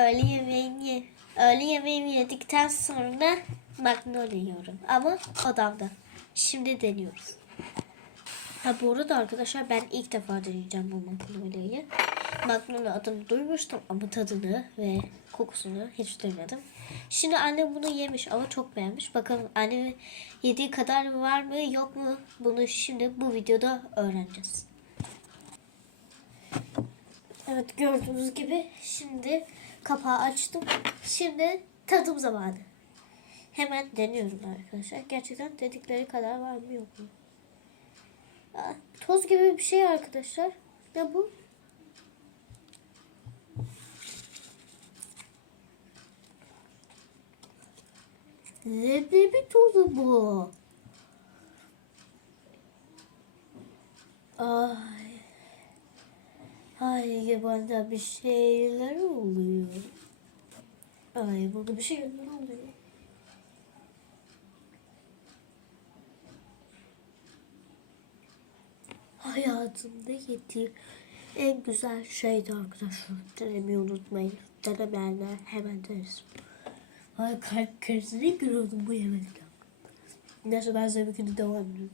öğle yemeğini öğle yemeğimi yedikten sonra magnolia yiyorum. Ama odamda. Şimdi deniyoruz. Ha bu arada arkadaşlar ben ilk defa deneyeceğim bu magnolia'yı. Magnolia adını duymuştum ama tadını ve kokusunu hiç duymadım. Şimdi annem bunu yemiş ama çok beğenmiş. Bakalım annem yediği kadar var mı yok mu bunu şimdi bu videoda öğreneceğiz. Evet gördüğünüz gibi şimdi kapağı açtım. Şimdi tadım zamanı. Hemen deniyorum arkadaşlar. Gerçekten dedikleri kadar var mı yok mu? Aa, toz gibi bir şey arkadaşlar. Ne bu? Leblebi tozu bu. Ay. Ay bana bir şeyler oluyor. Ay burada bir şeyler oluyor. Hayatımda yediğim en güzel şeydi arkadaşlar. Denemeyi unutmayın. Denemeyenler hemen denesin. Ay kalp krizine giriyordum bu yemekten. Neyse ben size bir devam ediyorum.